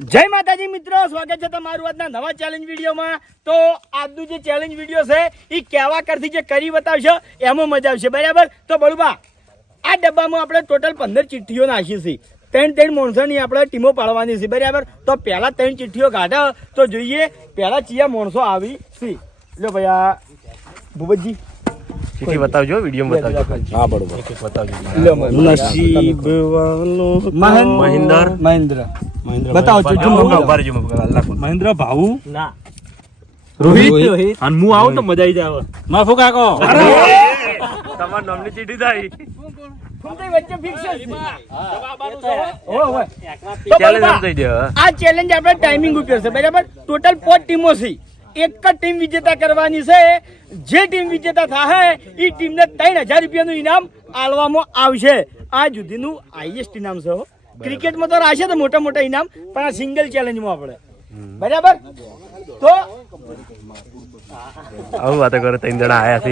જય માતાજી મિત્રો, સ્વાગત છે તમારું આજના નવા ચેલેન્જ વિડીયોમાં। તો આજનું જે ચેલેન્જ વિડીયો છે એ કેવા કરથી જે કરી બતાવશે એમાં મજા આવશે, બરાબર? તો બળુબા, આ ડબ્બામાં આપણે ટોટલ 15 ચિઠ્ઠીઓ નાખી છે। ત્રણ માણસોની આપણે ટીમો પાડવાની છે, બરાબર? તો પહેલા 3 ચિઠ્ઠીઓ કાઢો તો જોઈએ પહેલા ચિયા માણસો આવી છે। લો ભાઈ, આ ભૂપતજી ચિઠ્ઠી બતાવજો, વિડીયો બતાવજો। હા બરોબર, બતાવજો। નસીબ વાલો મહેન્દ્ર બતાવો મહેન્દ્ર ભાઉ ના રોહિત અને હું આવું તો મજા આવી જાય। માફુ કાકો તમાર નામની ચીઠી થાય આ ચેલેન્જ આપણે ટાઈમિંગ ઉપર છે, બરાબર? ટોટલ 5 ટીમો છે, એક જ ટીમ વિજેતા કરવાની છે। જે ટીમ વિજેતા થાય એ ટીમને 3000 રૂપિયાનું ઇનામ આલવામાં આવશે। આ સુધીનું હાઈએસ્ટ ઇનામ છે। ક્રિકેટમાં તો રાખશે તો મોટા મોટા ઇનામ, પણ આ સિંગલ ચેલેન્જમાં આપણે, બરાબર? તો આવું વાતો કરો, 3 જણા આયા છે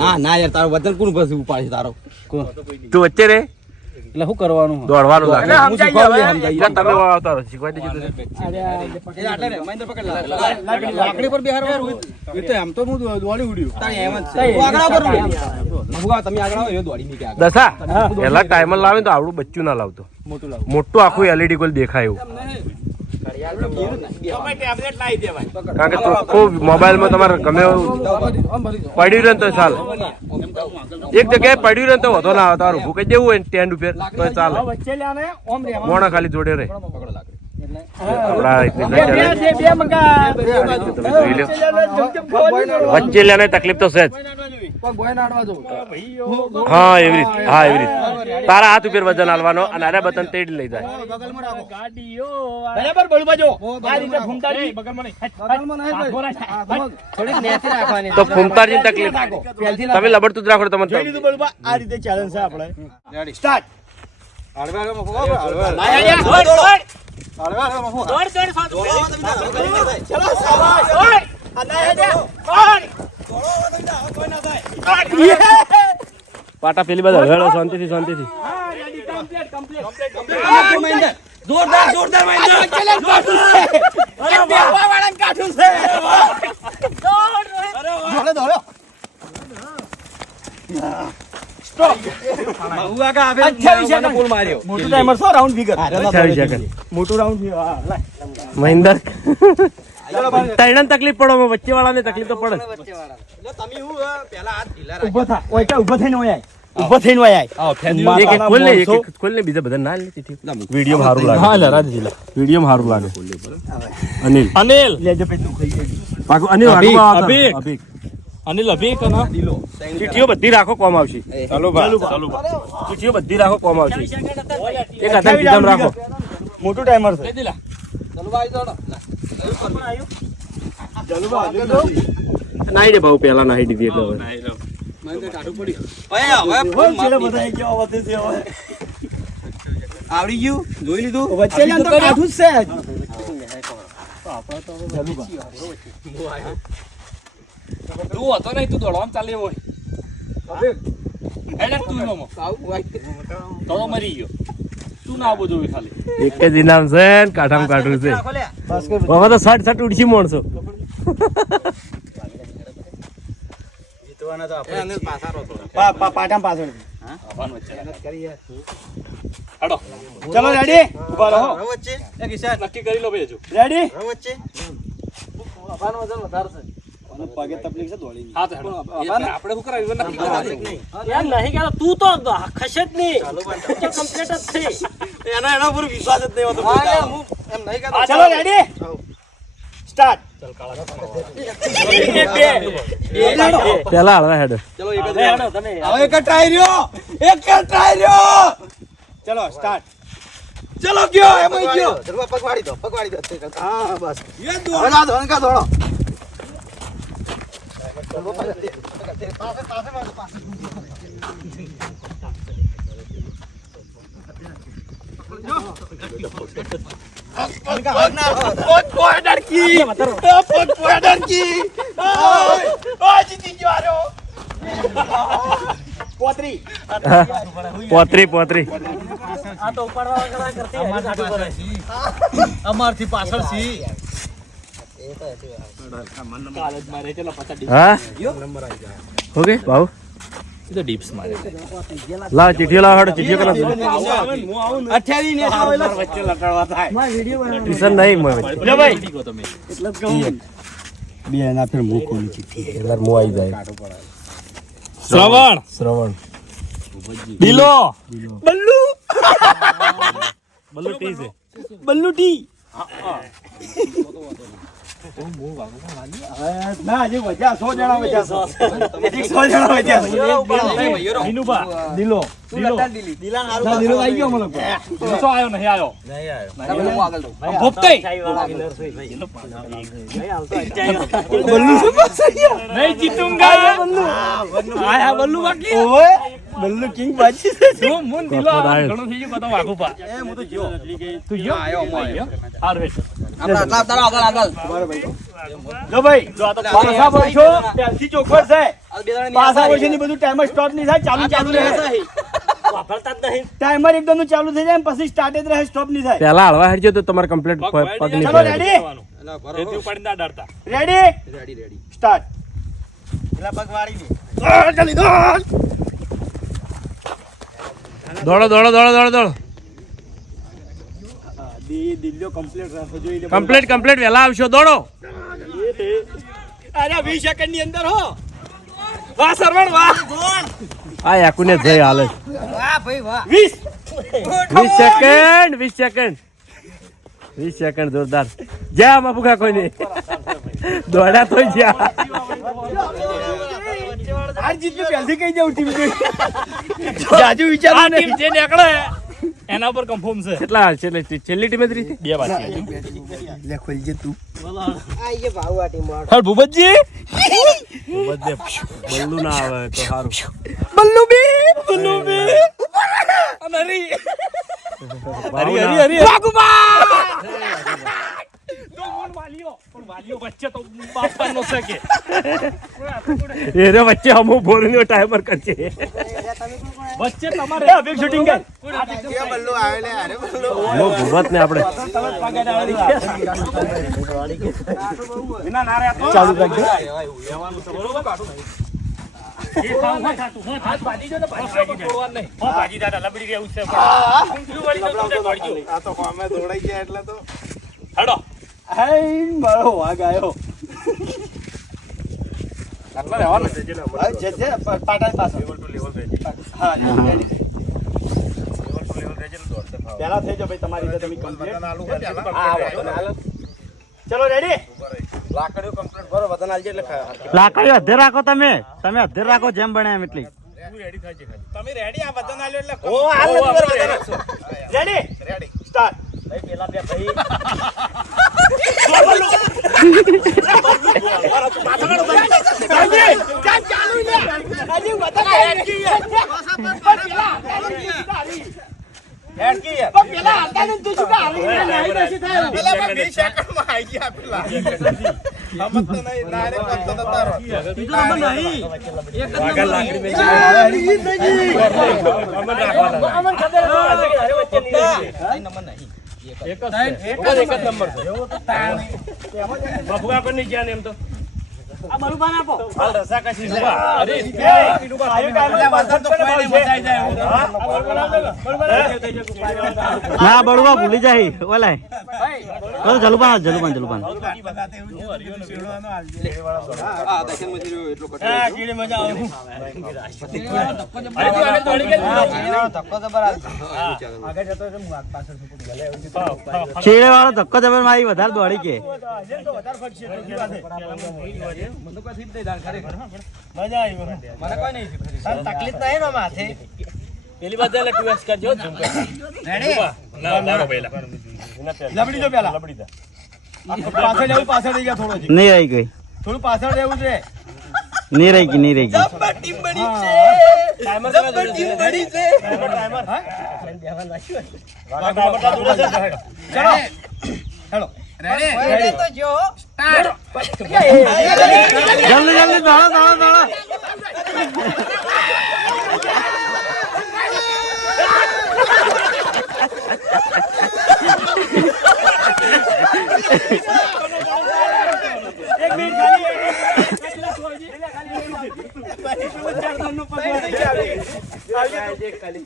ના યાર, તારો વજન કોણ પછી ઉપાડે તારો? તું વચ્ચે રે, એટલે શું કરવાનું? દોડવાનું લાગે। તમે આવતા શીખવાઈ દેજો। લાકડી પર બેહારવાનું એ તો એમ તો હું દોડી ઉડ્યું તારે એમ જ છે। તમે આગળ આવો, એ દોડી નીકળ્યા। દસા પેલા ટાઈમર લાવે તો આવડું બચ્ચું ના લાવતો, મોટું આખું LED કોલ દેખાય એવું। કારણ કે ચોખ્ખું મોબાઈલમાં તમારે ગમે પડ્યું રહે તો ચાલે, એક જગ્યાએ પડ્યું રહે તો વધો ના આવે, તમારે ઉભું કહી દેવું હોય સ્ટેન્ડ ઉપર તો ચાલે, મોણા ખાલી જોડે રહે। વચ્ચે લેને તકલીફ તો છે જ। હા એવી રીત, હા એવી રીત તારા હાથ ઉપર વજન હાલવાનો અને આરે બટન તેડી લઈ જાય, બરાબર? બળુબા જો આ રીતે ફૂમતાડી તો ફૂમતાજી તકલીફ તમે લબડતું જ રાખો જોઈ તમારે। લીધું બળુબા? આ રીતે ચેલેન્જ છે આપણે। સ્ટાર્ટ। પાટા પેલી બધા હેડો, શાંતિથી શાંતિથી। જોરદાર જોરદાર મોટું ટાઈમર છો, રાઉન્ડ ફિગર 28 સેકન્ડ મોટું રાઉન્ડ મહિન્દર તૈણ તકલીફ પડો, વચ્ચે વાળાને તકલીફ તો પડે। ઉભો થા, ઓય કે ઉભો થઈને ઓય આય, ઉભો થઈને ઓય આય। એક એક ખોલ ને, એક એક ખોલ ને, બીજા બધા ના લે વિડિયો સારું લાગે। હા લરા દીલા વિડિયો સારું લાગે। અનિલ લેજો પેલું ખાઈ ગયું પાકુ અનિલ અભિક અનિલ અભિક ના ચીઠીઓ બધી રાખો, કોમ આવશે। ચાલો ભાઈ, ચાલો ચીઠીઓ બધી રાખો, કોમ આવશે। એક હાથે કીધમ રાખો, મોટું ટાઈમર છે। નાઈ દે ભાવ, પેલા નાઈ દીધી એટલે હવે આવડી ગયું, જોઈ લીધું? વચ્ચે તો કાઠું જ છે। તું હતો નહીં, તું દોડવામાં ચાલે હોય તો મરી ગયો તું ના આવું જોયું ખાલી એક જ ઇનામ છે ને કાઠામ કાઠું છે। હવે તો 60 ઉડશી માણસો। પાટામ પાછળ ચલો રેડી, ઉભા રહો, નક્કી કરી લો ભાઈ। હજુ રેડી? પગે તકલીફ છે દોડી હા તો આપણે શું કરાવ્યું નક્કી કરાવ્યું યાર નહીં કે તું તો ખસે જ નહીં, તો કમ્પ્લીટ જ છે। એના પર વિશ્વાસ જ નહીં હોતો। હું એમ નહીં કહેતો। ચલો રેડી, સ્ટાર્ટ। પેલા હળવા હેડ ચલો એક જ તમે હવે એક ટ્રાય રહ્યો, એક ટ્રાય રહ્યો। ચલો સ્ટાર્ટ। ચલો ગયો, એમ ગયો। પગ વાળી દો, પગ વાળી દો। હા બસ એ દોડો પોતરી પોતરી અમારથી પાછળ સી હા ઓકે ભાવ લાવ ચીઠી લાવ હડ ચીઠી કરો ટ્યુશન નહીં મોય લો ભાઈ શ્રવણ બિલો બલ્લુ ટી છે બલ્લુ ટી ના હજી વધ્યા 100 જણા વધ્યા 100 જણા વધ્યા દિલો આવી ગયો મને नहीं जीतूंगा आया बल्लू बाकी ओए बल्लू किंग बाजी जो मुन दिलो ઘણો થઈ ગયો બતાવ આખો પા એ હું તો જો તું જો આયો હાર્વેસ્ટ આપણા તારા આગળ જો ભાઈ જો આ તો પાસા બોલશો ત્યાંથી ચોખવટ છે પાસા બોલશે ની બધું ટાઈમર સ્ટોપ નહીં થાય ચાલુ રહે વાપરતા જ નહીં ટાઈમર એકદમ નું ચાલુ થઈ જાય પછી સ્ટાર્ટ જ રહે સ્ટોપ નહીં થાય પેલા હળવા હેડજો તો તમારે કમ્પ્લીટ પગની ચલો રેડી રેતી ઉપાડીને ના ડરતા રેડી સ્ટાર્ટ પેલા પગ વાળી દે જલ્દી દોડો દિલ્યો કમ્પ્લીટ રાખો જોઈએ કમ્પ્લીટ વેલા આવશો દોડો અરે 20 સેકન્ડ ની અંદર હો વાહ સરવણ વાહ આ યાકુને જઈ હાલે વાહ ભાઈ વાહ 20 સેકન્ડ જોરદાર જા આમાં ભૂખા કોઈ નહીં દોડ્યા તો જા આ જીત મે પહેલથી કહી જાઉં ટીમ જોઈ જાજુ વિચારો ને જે નીકળે એના ઉપર કન્ફર્મ છે કેટલા છેલ્લી ટીમે ત્રી બે બાકી લે ખોલજે તું આઈએ ભાવ આ ટીમ વાળો હર ભૂપતજી બધે બલ્લુ ના આવે તો સારું બલ્લુ બી અનરી હરી વાગુબા તો મોન વાલીઓ પણ વાલીઓ વચ્ચે તો બાપા નો સકે એરે વચ્ચે હમો બોલનો ટાઈમર કરશે વચ્ચે તમારે અભિક શૂટિંગ કર કે બલ્લુ આવે લે અરે બલ્લુ નો ભૂવત ને આપણે વિના ના રે તો ચાલુ રાખજો એ કામ ના થાતું હો થાત બાજી જો તો બાજી છોડવા નહીં હો બાજી દાદા લબડી રે ઉસે પેલું વળી તો તમને પડજો આ તો અમે દોડાઈ ગયા એટલે તો હેડો હાઈ મારો વાગ આયો આટલા રહેવાનું જે પાટા પાસે લેવલ ટુ લેવલ રેજી હા રેડી લેવલ ટુ લેવલ રેજી દોડતે ભાવ પહેલા થઈ જો ભાઈ તમારી રીતે તમે કમ્પ્લીટ ચલો રેડી લાકડીઓ કમ્પ્લીટ કરો વતન આલજે એટલે લાકડીઓ અધે રાખો તમે અધે રાખો જેમ બને એમ એટલી તમે રેડી આ વતન આલ્યો એટલે ઓ હાલ રેડી સ્ટાર્ટ ભાઈ પેલા બે ભાઈ ના બળવા ભૂલી જાય ઓલાય જલુપાન આ દર્શન મજૂરી એટલો કટ હા કીડી મજા આવે ધક્કો જબર આલ આગળ જતો હું પાછળ છેડે વાળો ધક્કો જબર મારી વધારે દોડી કે વધારે ફટશે મને કોઈ સીધ દે દાલ ખરેખર મજા આવી મને કોઈ નહીં તકલીફ નહીં ને માથે પેલી બાદ એટલે 2x કરજો ઝૂમ કર રેડી ના લાવો પહેલા લબડી દો પહેલા લબડી દો પાછળ જવું પાછળ રહી ગયા થોડો જી નહીં રહી ગઈ થોડું પાછળ રહેવું છે નહીં રહી ગઈ ટીમ બની છે ટાઈમર ટીમ બની છે ટાઈમર હા ટાઈમર કા દૂર છે ચલો હેલો રેડી તો જો જલ્દી દોડો એક મિનિટ ખાલી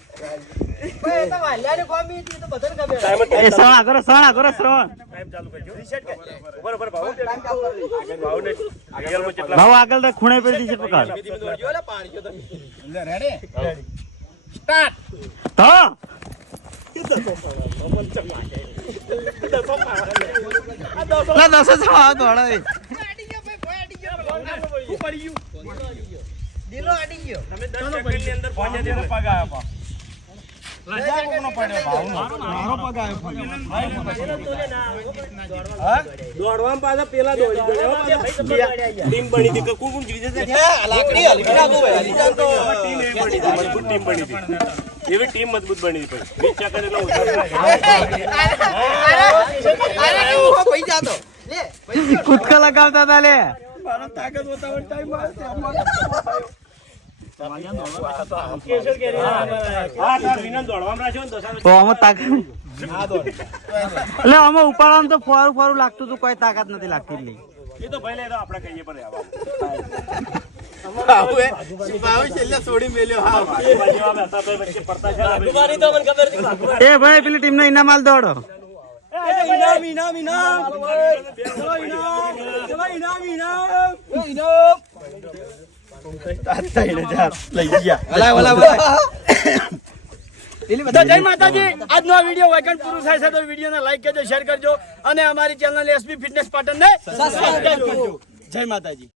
ભાવ આગળ તો ખૂણે પડી છે પકડ હા દસ જ દોડા દોડવામાં પાછા પેલા ટીમ બની હતી કોણ કોણ જીતે લાકડી હલકી નાખો ભાઈ હલી જાન તો મજબૂત ટીમ બની હતી એવી ટીમ મજબૂત બની હતી બીચા કરેલો પૈ જાતો લે કૂદકા લગાવતા હતા લે મારા તાકાત બતાવવાનો ટાઈમ તો આમાં તાકાત એટલે આમાં ઉપાડવાનું તો ફોરું ફોરું લાગતું હતું કોઈ તાકાત નથી લાગતી એટલી એ તો ભાઈ લેતો આપણે કહીએ પર છોડી મેલ્યો હા એ ભાઈ પેલી ટીમ નો ઇનામ આલ દોડો તો જય માતાજી આજનો આ વિડીયો વાયકન પૂરું થાય છે તો વિડીયોને લાઈક કરજો શેર કરજો અને અમારી ચેનલ એસબી ફિટનેસ પાટણ ને સબસ્ક્રાઇબ કરજો જય માતાજી.